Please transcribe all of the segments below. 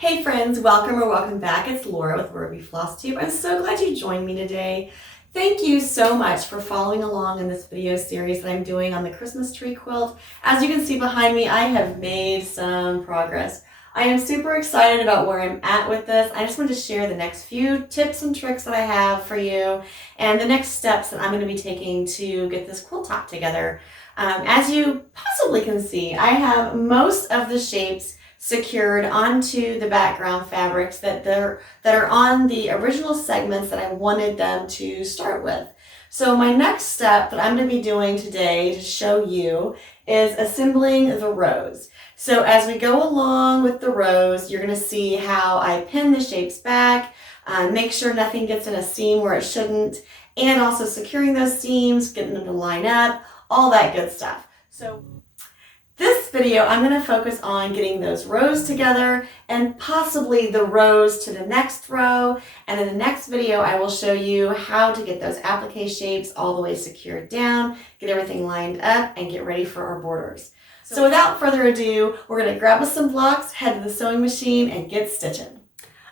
Hey friends, welcome or welcome back. It's Laura with Laura B Floss Tube. I'm so glad you joined me today. Thank you so much for following along in this video series that I'm doing on the Christmas tree quilt. As you can see behind me, I have made some progress. I am super excited about where I'm at with this. I just wanted to share the next few tips and tricks that I have for you and the next steps that I'm going to be taking to get this quilt top together. As you possibly can see, I have most of the shapes secured onto the background fabrics that are on the original segments that I wanted them to start with. So my next step that I'm going to be doing today to show you is assembling the rows. So as we go along with the rows, you're going to see how I pin the shapes back, make sure nothing gets in a seam where it shouldn't, and also securing those seams, getting them to line up, all that good stuff. So this video, I'm going to focus on getting those rows together and possibly the rows to the next row. And in the next video, I will show you how to get those applique shapes all the way secured down, get everything lined up, and get ready for our borders. So without further ado, we're going to grab us some blocks, head to the sewing machine, and get stitching.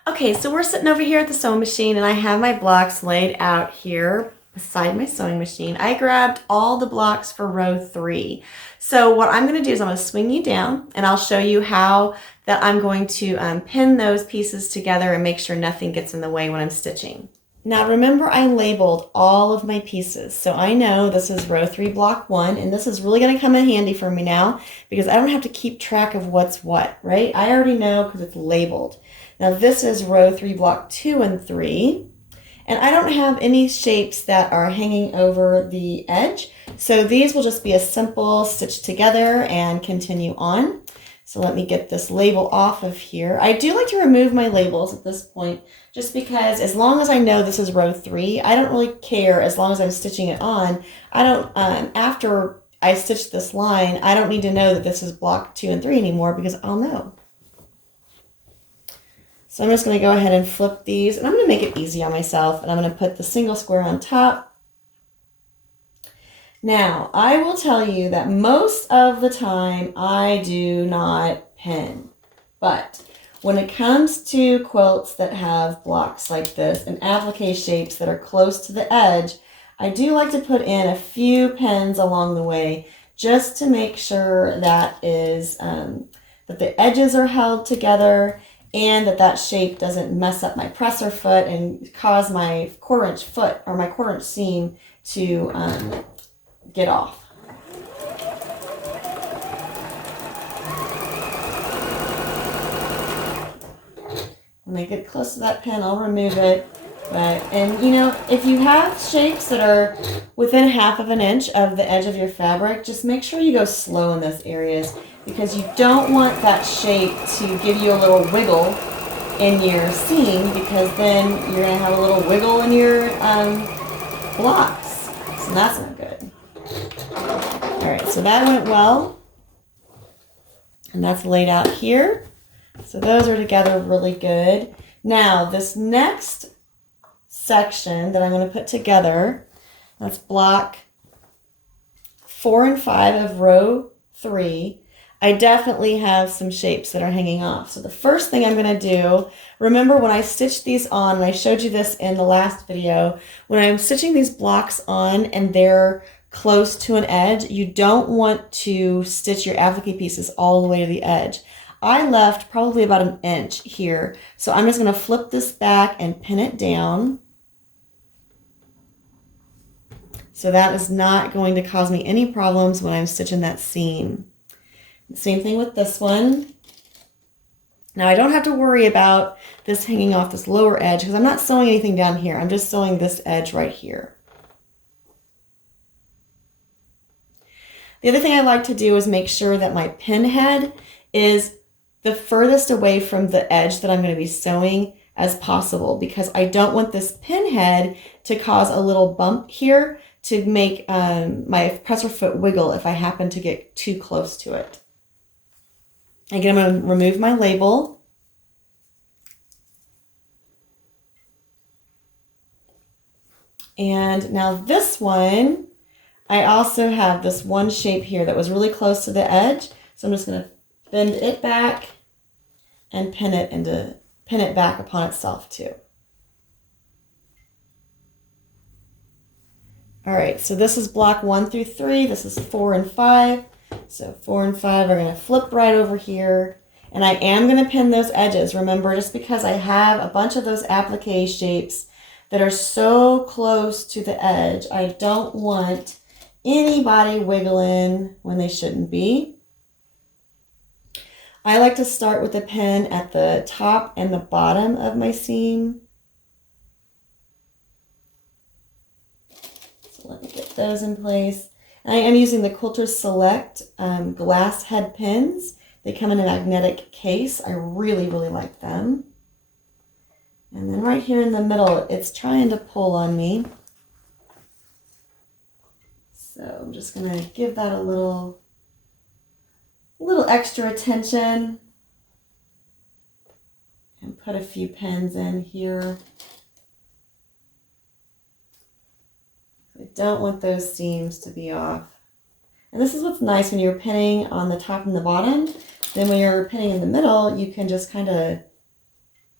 Okay, so we're sitting over here at the sewing machine, and I have my blocks laid out here beside my sewing machine. I grabbed all the blocks for row 3. So what I'm going to do is I'm going to swing you down and I'll show you how that I'm going to pin those pieces together and make sure nothing gets in the way when I'm stitching. Now remember, I labeled all of my pieces. So I know this is row 3 block 1, and this is really going to come in handy for me now because I don't have to keep track of what's what, right? I already know because it's labeled. Now this is row 3 block 2 and 3. And I don't have any shapes that are hanging over the edge. So these will just be a simple stitch together and continue on. So let me get this label off of here. I do like to remove my labels at this point, just because as long as I know this is row 3, I don't really care as long as I'm stitching it on. I don't, after I stitch this line, I don't need to know that this is block 2 and 3 anymore because I'll know. So I'm just going to go ahead and flip these, and I'm going to make it easy on myself, and I'm going to put the single square on top. Now, I will tell you that most of the time I do not pin, but when it comes to quilts that have blocks like this and applique shapes that are close to the edge, I do like to put in a few pins along the way just to make sure that the edges are held together and that shape doesn't mess up my presser foot and cause my 1/4-inch foot or my 1/4-inch seam to get off. When I get close to that pin, I'll remove it. And you know, if you have shapes that are within 1/2 inch of the edge of your fabric, just make sure you go slow in those areas because you don't want that shape to give you a little wiggle in your seam, because then you're going to have a little wiggle in your blocks. So that's not good. All right, so that went well. And that's laid out here. So those are together really good. Now, this next section that I'm going to put together, that's block 4 and 5 of row 3. I definitely have some shapes that are hanging off. So the first thing I'm going to do, remember when I stitched these on, and I showed you this in the last video, when I'm stitching these blocks on and they're close to an edge, you don't want to stitch your applique pieces all the way to the edge. I left probably about 1 inch here. So I'm just going to flip this back and pin it down. So that is not going to cause me any problems when I'm stitching that seam. Same thing with this one. Now I don't have to worry about this hanging off this lower edge because I'm not sewing anything down here. I'm just sewing this edge right here. The other thing I like to do is make sure that my pin head is the furthest away from the edge that I'm going to be sewing as possible, because I don't want this pin head to cause a little bump here to make my presser foot wiggle if I happen to get too close to it. Again, I'm going to remove my label. And now this one, I also have this one shape here that was really close to the edge. So I'm just going to bend it back and pin it back upon itself too. All right, so this is block 1 through 3. This is 4 and 5. So 4 and 5 are going to flip right over here. And I am going to pin those edges. Remember, just because I have a bunch of those applique shapes that are so close to the edge, I don't want anybody wiggling when they shouldn't be. I like to start with a pin at the top and the bottom of my seam. So let me get those in place. And I am using the Quilter Select glass head pins. They come in a magnetic case. I really, really like them. And then right here in the middle, it's trying to pull on me. So I'm just going to give that a little extra attention and put a few pins in here. I don't want those seams to be off. And this is what's nice when you're pinning on the top and the bottom. Then when you're pinning in the middle, you can just kind of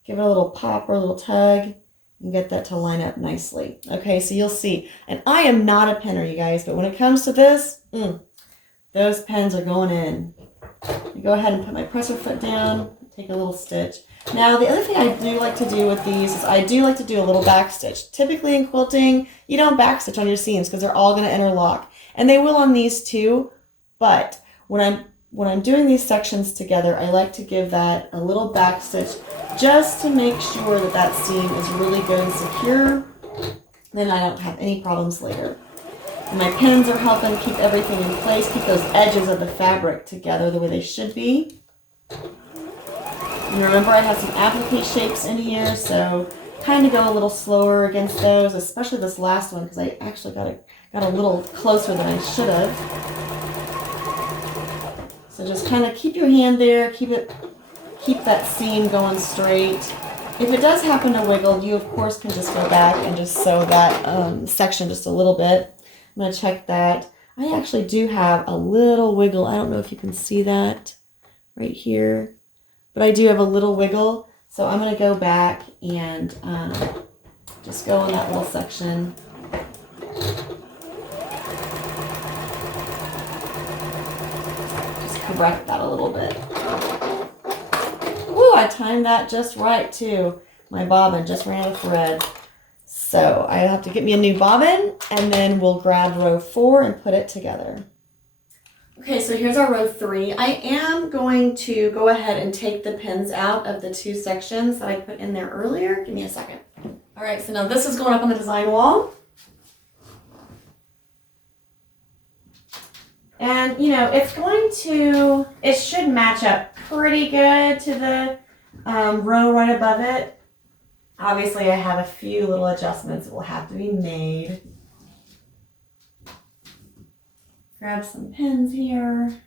give it a little pop or a little tug and get that to line up nicely. Okay, so you'll see. And I am not a pinner, you guys, but when it comes to this, those pins are going in. I go ahead and put my presser foot down, take a little stitch. Now, the other thing I do like to do with these is I do like to do a little back stitch. Typically in quilting, you don't back stitch on your seams because they're all going to interlock. And they will on these too, but when I'm doing these sections together, I like to give that a little back stitch just to make sure that that seam is really good and secure. Then I don't have any problems later. And my pins are helping keep everything in place, keep those edges of the fabric together the way they should be. And remember, I have some applique shapes in here, so kind of go a little slower against those, especially this last one, because I actually got a little closer than I should have. So just kind of keep your hand there, keep that seam going straight. If it does happen to wiggle, you of course can just go back and just sew that section just a little bit. I'm going to check that. I actually do have a little wiggle. I don't know if you can see that right here, but I do have a little wiggle. So I'm going to go back and just go in that little section. Just correct that a little bit. Ooh, I timed that just right too. My bobbin just ran out of thread. So I have to get me a new bobbin, and then we'll grab row 4 and put it together. Okay, so here's our row 3. I am going to go ahead and take the pins out of the 2 sections that I put in there earlier. Give me a second. All right, so now this is going up on the design wall. And, you know, it should match up pretty good to the row right above it. Obviously, I have a few little adjustments that will have to be made. Grab some pins here.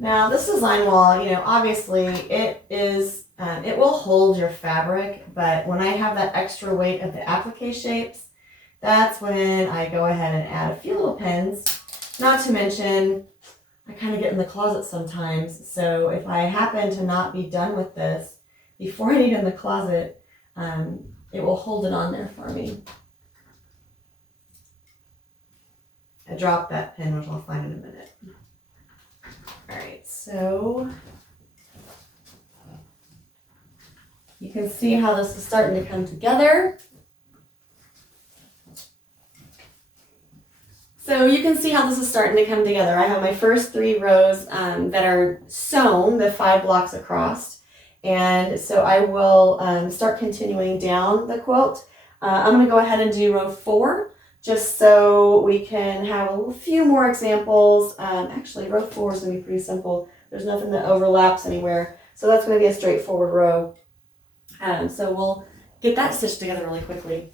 Now, this design wall, you know, obviously it will hold your fabric, but when I have that extra weight of the applique shapes, that's when I go ahead and add a few little pins. Not to mention, I kind of get in the closet sometimes, so if I happen to not be done with this before I need it in the closet, it will hold it on there for me. I dropped that pin, which I'll find in a minute. All right, so you can see how this is starting to come together. So you can see how this is starting to come together. I have my first 3 rows that are sewn, the 5 blocks across. And so I will start continuing down the quilt. I'm going to go ahead and do row 4, just so we can have a few more examples. Actually, row 4 is going to be pretty simple. There's nothing that overlaps anywhere. So that's going to be a straightforward row. So we'll get that stitched together really quickly.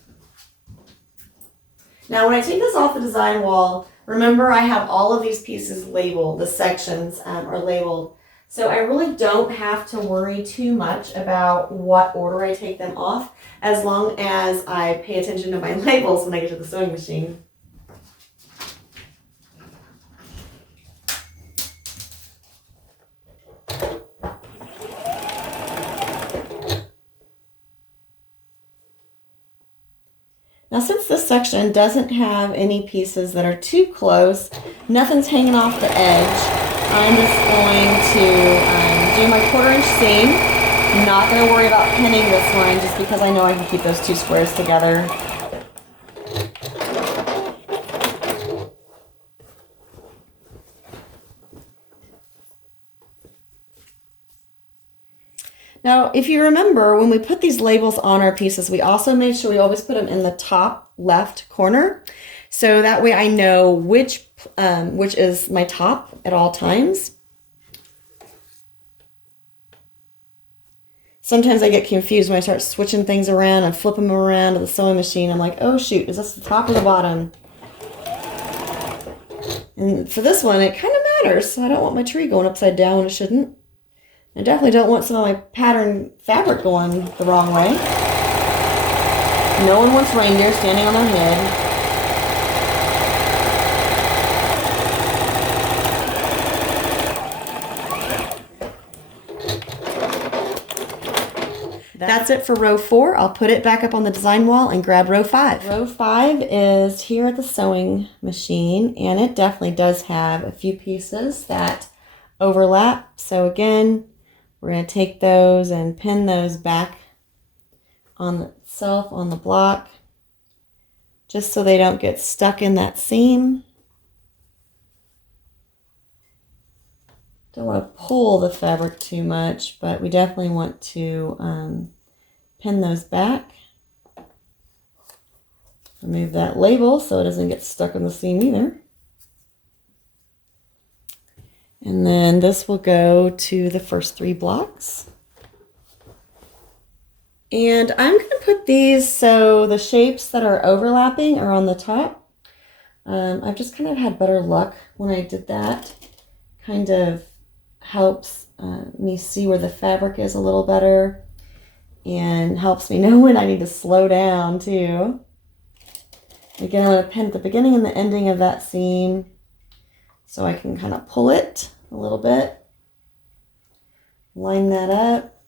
Now, when I take this off the design wall, remember I have all of these pieces labeled. The sections are labeled. So I really don't have to worry too much about what order I take them off, as long as I pay attention to my labels when I get to the sewing machine. Now since this section doesn't have any pieces that are too close, nothing's hanging off the edge, I'm just going to do my 1/4 inch seam. I'm not going to worry about pinning this one just because I know I can keep those two squares together. Now, if you remember, when we put these labels on our pieces, we also made sure we always put them in the top left corner. So that way I know which is my top at all times. Sometimes I get confused when I start switching things around and flipping them around to the sewing machine. I'm like, oh shoot, is this the top or the bottom? And for this one, it kind of matters. I don't want my tree going upside down when it shouldn't. I definitely don't want some of my pattern fabric going the wrong way. No one wants reindeer standing on their head. That's it for row 4. I'll put it back up on the design wall and grab row 5. Row 5 is here at the sewing machine, and it definitely does have a few pieces that overlap. So again, we're going to take those and pin those back on itself on the block, just so they don't get stuck in that seam. Don't want to pull the fabric too much, but we definitely want to pin those back. Remove that label so it doesn't get stuck in the seam either. And then this will go to the first 3 blocks. And I'm going to put these so the shapes that are overlapping are on the top. I've just kind of had better luck when I did that. Kind of helps me see where the fabric is a little better and helps me know when I need to slow down too. Again, I'm going to pin at the beginning and the ending of that seam so I can kind of pull it a little bit, line that up.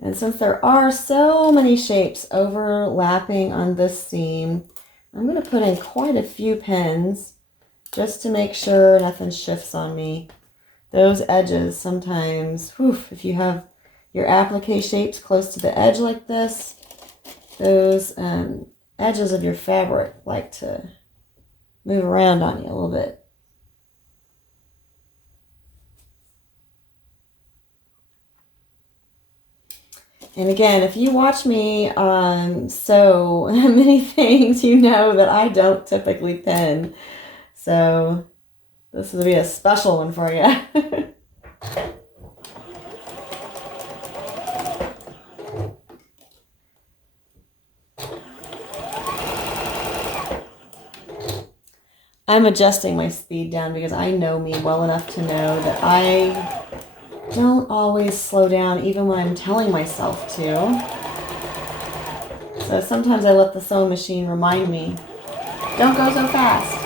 And since there are so many shapes overlapping on this seam, I'm going to put in quite a few pins just to make sure nothing shifts on me. Those edges sometimes, if you have your applique shapes close to the edge like this, those edges of your fabric like to move around on you a little bit. And again, if you watch me sew many things, you know that I don't typically pin. So this will be a special one for you. I'm adjusting my speed down because I know me well enough to know that I don't always slow down even when I'm telling myself to. So sometimes I let the sewing machine remind me, don't go so fast.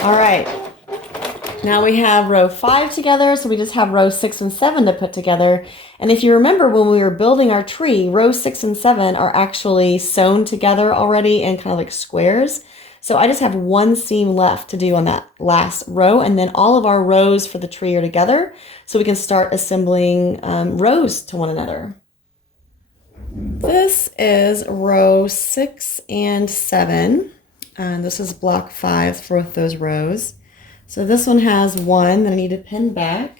All right, now we have row 5 together, so we just have row 6 and 7 to put together. And if you remember when we were building our tree, row 6 and 7 are actually sewn together already in kind of like squares. So I just have one seam left to do on that last row, and then all of our rows for the tree are together, so we can start assembling rows to one another. This is row 6 and 7. And this is block 5 for both those rows. So this one has one that I need to pin back.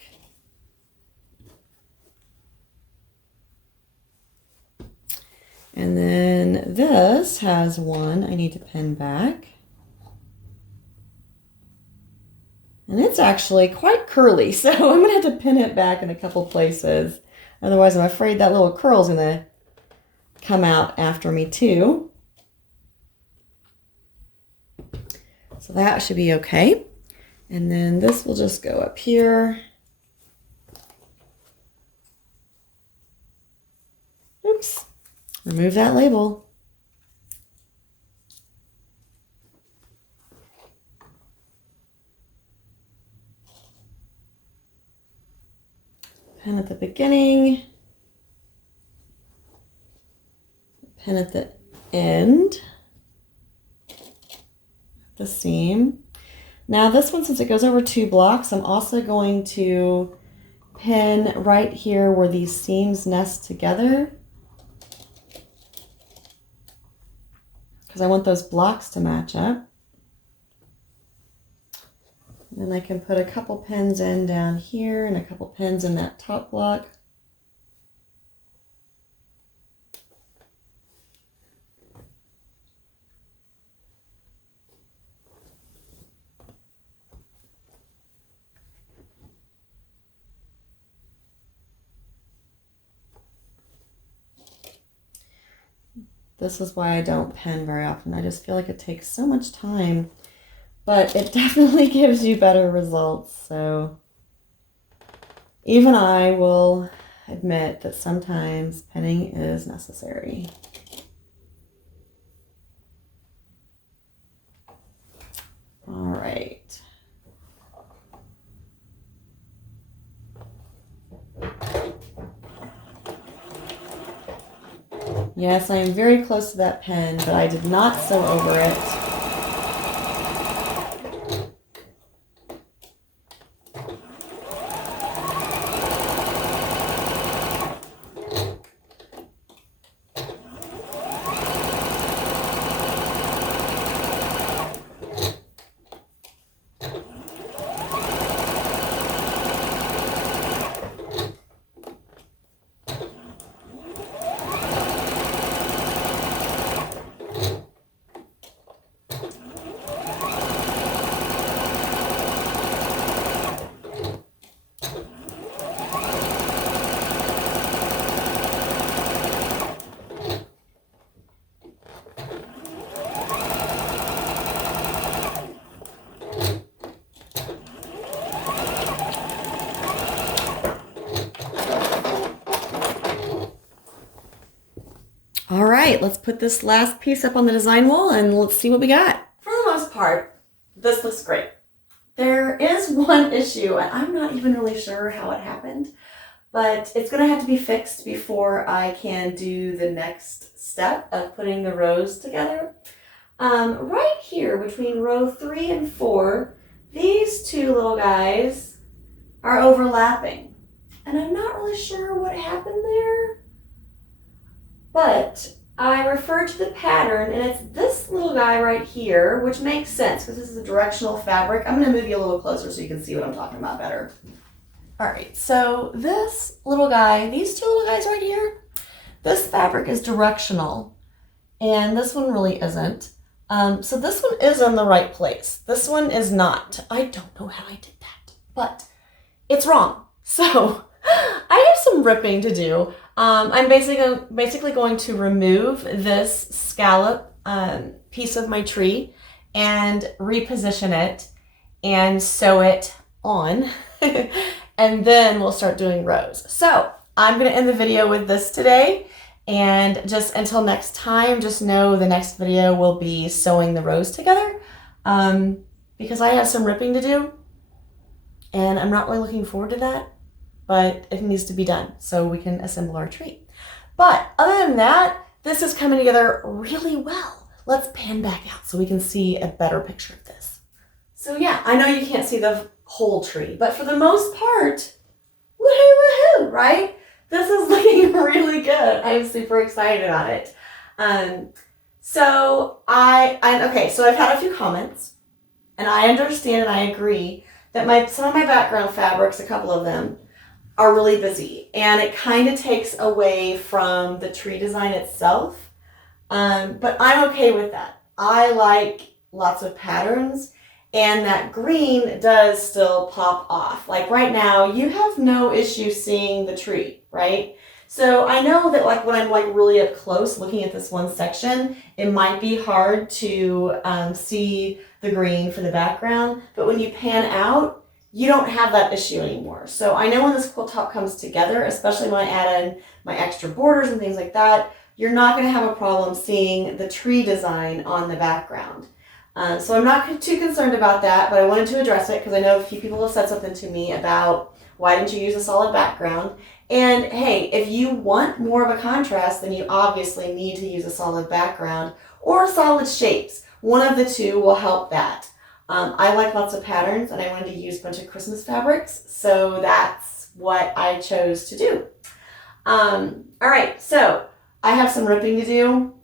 And then this has one I need to pin back. And it's actually quite curly, so I'm going to have to pin it back in a couple places. Otherwise, I'm afraid that little curl's going to come out after me too. So that should be okay. And then this will just go up here. Oops, remove that label. Pen at the beginning, pen at the end, the seam. Now this one, since it goes over 2 blocks, I'm also going to pin right here where these seams nest together, because I want those blocks to match up. And then I can put a couple pins in down here and a couple pins in that top block. This is why I don't pen very often. I just feel like it takes so much time, but it definitely gives you better results. So even I will admit that sometimes penning is necessary. All right. Yes, I am very close to that pen, but I did not sew over it. All right, let's put this last piece up on the design wall and let's see what we got. For the most part, this looks great. There is one issue, and I'm not even really sure how it happened, but it's gonna have to be fixed before I can do the next step of putting the rows together. Right here between row 3 and 4, these 2 little guys are overlapping, and I'm not really sure what happened there. But I refer to the pattern, and it's this little guy right here, which makes sense because this is a directional fabric. I'm going to move you a little closer so you can see what I'm talking about better. All right, so this little guy, these 2 little guys right here, this fabric is directional, and this one really isn't. So this one is in the right place. This one is not. I don't know how I did that, but it's wrong. So I have some ripping to do. I'm basically going to remove this scallop piece of my tree and reposition it and sew it on, and then we'll start doing rows. So I'm going to end the video with this today, and just until next time, just know the next video will be sewing the rows together, because I have some ripping to do, and I'm not really looking forward to that. But it needs to be done so we can assemble our tree. But other than that, this is coming together really well. Let's pan back out so we can see a better picture of this. So yeah, I know you can't see the whole tree, but for the most part, woohoo, woohoo, right? This is looking really good. I'm super excited about it. So I've had a few comments, and I understand and I agree that some of my background fabrics, a couple of them, are really busy, and it kind of takes away from the tree design itself, but I'm okay with that. I like lots of patterns, and that green does still pop off. Like right now, you have no issue seeing the tree, right? So I know that like when I'm like really up close looking at this one section, it might be hard to see the green for the background, but when you pan out, you don't have that issue anymore. So I know when this quilt top comes together, especially when I add in my extra borders and things like that, you're not going to have a problem seeing the tree design on the background. So I'm not too concerned about that, but I wanted to address it because I know a few people have said something to me about why didn't you use a solid background? And hey, if you want more of a contrast, then you obviously need to use a solid background or solid shapes. One of the two will help that. I like lots of patterns and I wanted to use a bunch of Christmas fabrics, so that's what I chose to do. All right, so I have some ripping to do,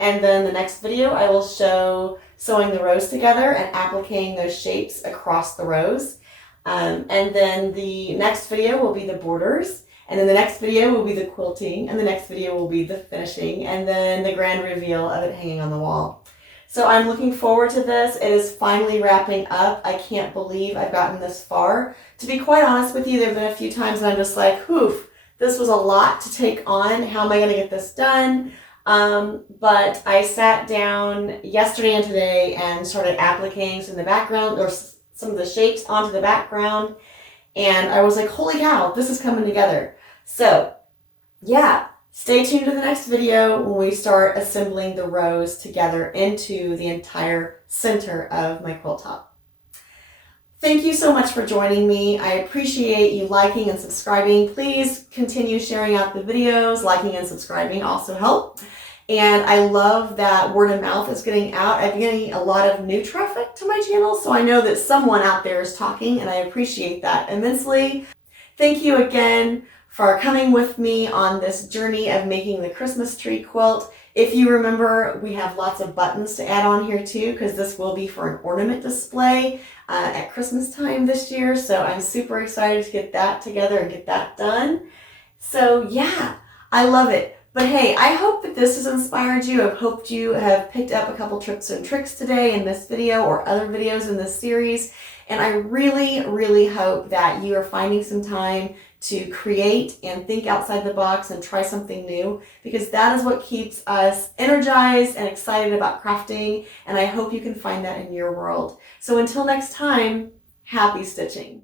and then the next video I will show sewing the rows together and appliquing those shapes across the rows. And then the next video will be the borders, and then the next video will be the quilting, and the next video will be the finishing, and then the grand reveal of it hanging on the wall. So I'm looking forward to this. It is finally wrapping up. I can't believe I've gotten this far. To be quite honest with you, there have been a few times and I'm just like, whew, this was a lot to take on. How am I going to get this done? But I sat down yesterday and today and started appliquing some of the background or some of the shapes onto the background. And I was like, holy cow, this is coming together. So yeah, stay tuned to the next video when we start assembling the rows together into the entire center of my quilt top. Thank you so much for joining me. I appreciate you liking and subscribing. Please continue sharing out the videos. Liking and subscribing also help. And I love that word of mouth is getting out. I'm getting a lot of new traffic to my channel, so I know that someone out there is talking, and I appreciate that immensely. Thank you again for coming with me on this journey of making the Christmas tree quilt. If you remember, we have lots of buttons to add on here too, because this will be for an ornament display at Christmas time this year. So I'm super excited to get that together and get that done. So yeah, I love it. But hey, I hope that this has inspired you. I hope you have picked up a couple tips and tricks today in this video or other videos in this series. And I really, really hope that you are finding some time to create and think outside the box and try something new, because that is what keeps us energized and excited about crafting. And I hope you can find that in your world. So until next time, happy stitching.